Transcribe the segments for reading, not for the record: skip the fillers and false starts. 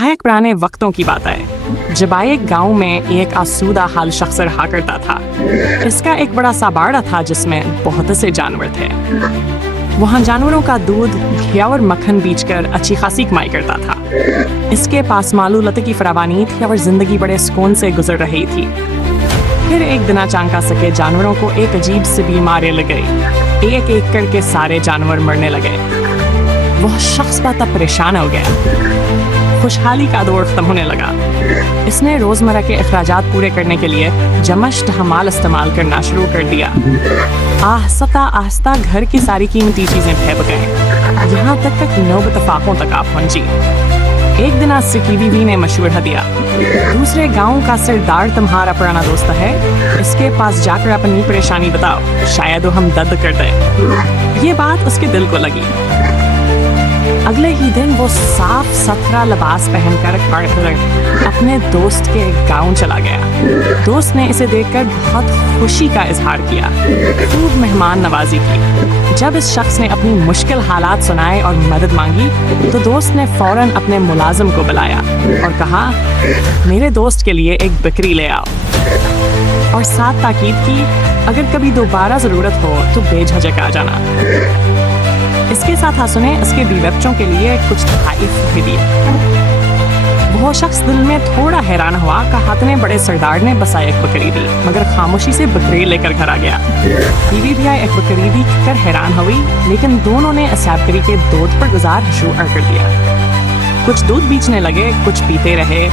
यहाँ एक पुराने वक्तों की बात है। जब एक गांव में एक आसूदा हाल शख्स रहा करता था। इसका एक बड़ा सा बाड़ा था जिसमें बहुत से जानवर थे। वहाँ जानवरों का दूध, घी और मक्खन बेचकर अच्छी खासी कमाई करता था। इसके पास मालू लते की फरावानी थी और जिंदगी बड़े सुकून से गुजर रही थी। फिर एक दिन अचानक सके जानवरों को एक अजीब सी बीमारी लग गई। एक एक करके सारे जानवर मरने लगे। वह शख्स बहुत परेशान हो गया। खुशहाली का दौर खत्म होने लगा। इसने रोजमर्रा के अखराजात पूरे करने के लिए जमश्त हमाल इस्तेमाल करना शुरू कर दिया। आहिस्ता आहिस्ता घर की सारी कीमती चीजें फेंक गए, यहाँ तक कि नौबत तफाकों तक आ पहुंची। एक दिन आज की बीवी ने मशवरा दिया, दूसरे गांव का सरदार तुम्हारा पुराना दोस्त है, इसके पास जाकर अपनी परेशानी बताओ, शायद वो हम दर्द कर दे। ये बात उसके दिल को लगी। अगले ही दिन वो साफ सुथरा लिबास पहनकर अपने दोस्त के गांव चला गया। दोस्त ने इसे देखकर बहुत खुशी का इजहार किया, खूब मेहमान नवाजी की। जब इस शख्स ने अपनी मुश्किल हालात सुनाए और मदद मांगी तो दोस्त ने फौरन अपने मुलाजिम को बुलाया और कहा, मेरे दोस्त के लिए एक बकरी ले आओ, और साथ ताकीद की, अगर कभी दोबारा जरूरत हो तो बेझिझक आ जाना। इसके साथ हासू ने उसके बीवी बच्चों के लिए कुछ तोहफे भी दिए। वो शख्स दिल में थोड़ा हैरान हुआ कि हाथ ने बड़े सरदार ने बस एक बकरी दी, मगर खामोशी से बकरी लेकर घर आ गया। बीवी भी एक बकरी दी कर हैरान हुई, लेकिन दोनों ने इस बकरी के दूध पर गुजार शुरू कर दिया। कुछ दूध बेचने लगे, कुछ पीते रहे,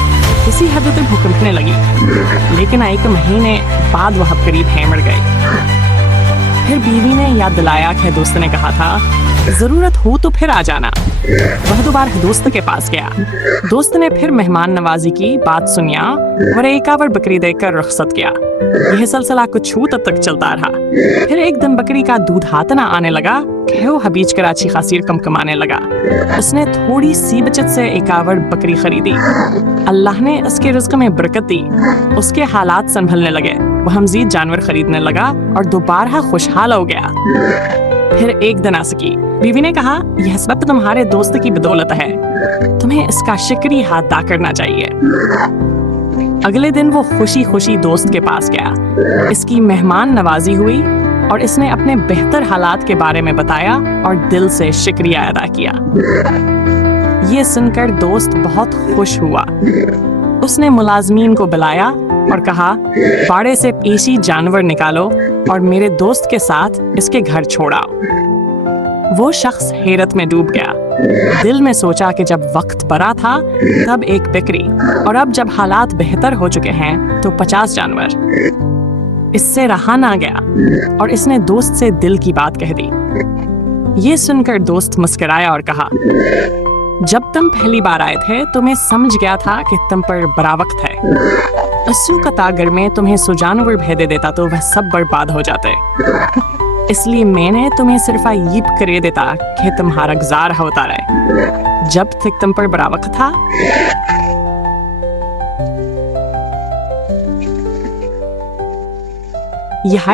किसी हद तक भूकंपने लगी, लेकिन एक महीने बाद वह करीब मर गए। फिर बीवी ने याद दिलाया कि दोस्त ने कहा था, जरूरत हो तो फिर आ जाना। वह दोबारा दोस्त के पास गया। दोस्त ने फिर मेहमान नवाजी की बात सुनिया और एक और बकरी देकर रुखसत किया। यह सिलसिला कुछ तब तक चलता रहा। फिर एक दिन बकरी का दूध हाथ न आने लगा, वो हबीज कर अच्छी खासी रकम कमाने लगा। उसने थोड़ी सी बचत से एक और बकरी खरीदी। अल्लाह ने उसके रिज़्क़ में बरकत दी, उसके हालात संभलने लगे। वह मज़ीद जानवर खरीदने लगा और दोबारा खुशहाल हो गया। फिर एक दिन आ सकी, बीवी ने कहा, यह सब तुम्हारे दोस्त की बदौलत है, तुम्हें इसका शुक्रिया अदा करना चाहिए। अगले दिन वो खुशी खुशी दोस्त के पास गया। इसकी मेहमान नवाजी हुई और इसने अपने बेहतर हालात के बारे में बताया और दिल से शुक्रिया अदा किया। ये सुनकर दोस्त बहुत खुश हुआ। उसने मुलाजमीन को बुलाया और कहा, बाड़े से पेशी जानवर निकालो और मेरे दोस्त के साथ इसके घर छोड़ाओ। वो शख्स हैरत में डूब गया। दिल में सोचा कि जब वक्त बड़ा था तब एक बकरी, और अब जब हालात बेहतर हो चुके हैं तो 50 जानवर। इससे रहा ना गया और इसने दोस्त से दिल की बात कह दी। ये सुनकर दोस्त मुस्कुराया और कहा, जब तुम पहली बार आए थे तो मैं समझ गया था कि तुम पर बड़ा वक्त है। अस्सू का तागर में तुम्हें 100 जानवर भेज देता तो वह सब बर्बाद हो जाते, इसलिए मैंने तुम्हें सिर्फ ये करे देता कि तुम्हारा गुजार होता रहे। जब तक तुम पर बड़ा वक्त था यह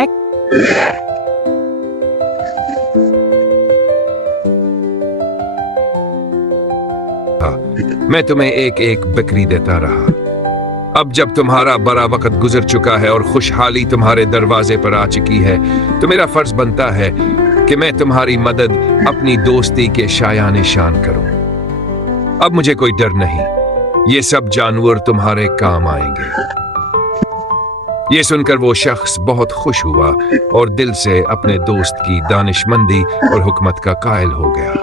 मैं तुम्हें एक एक बकरी देता रहा। अब जब तुम्हारा बड़ा वक्त गुजर चुका है और खुशहाली तुम्हारे दरवाजे पर आ चुकी है तो मेरा फर्ज बनता है कि मैं तुम्हारी मदद अपनी दोस्ती के शायाने शान करूं। अब मुझे कोई डर नहीं, ये सब जानवर तुम्हारे काम आएंगे। ये सुनकर वो शख्स बहुत खुश हुआ और दिल से अपने दोस्त की दानिशमंदी और हुकमत का कायल हो गया।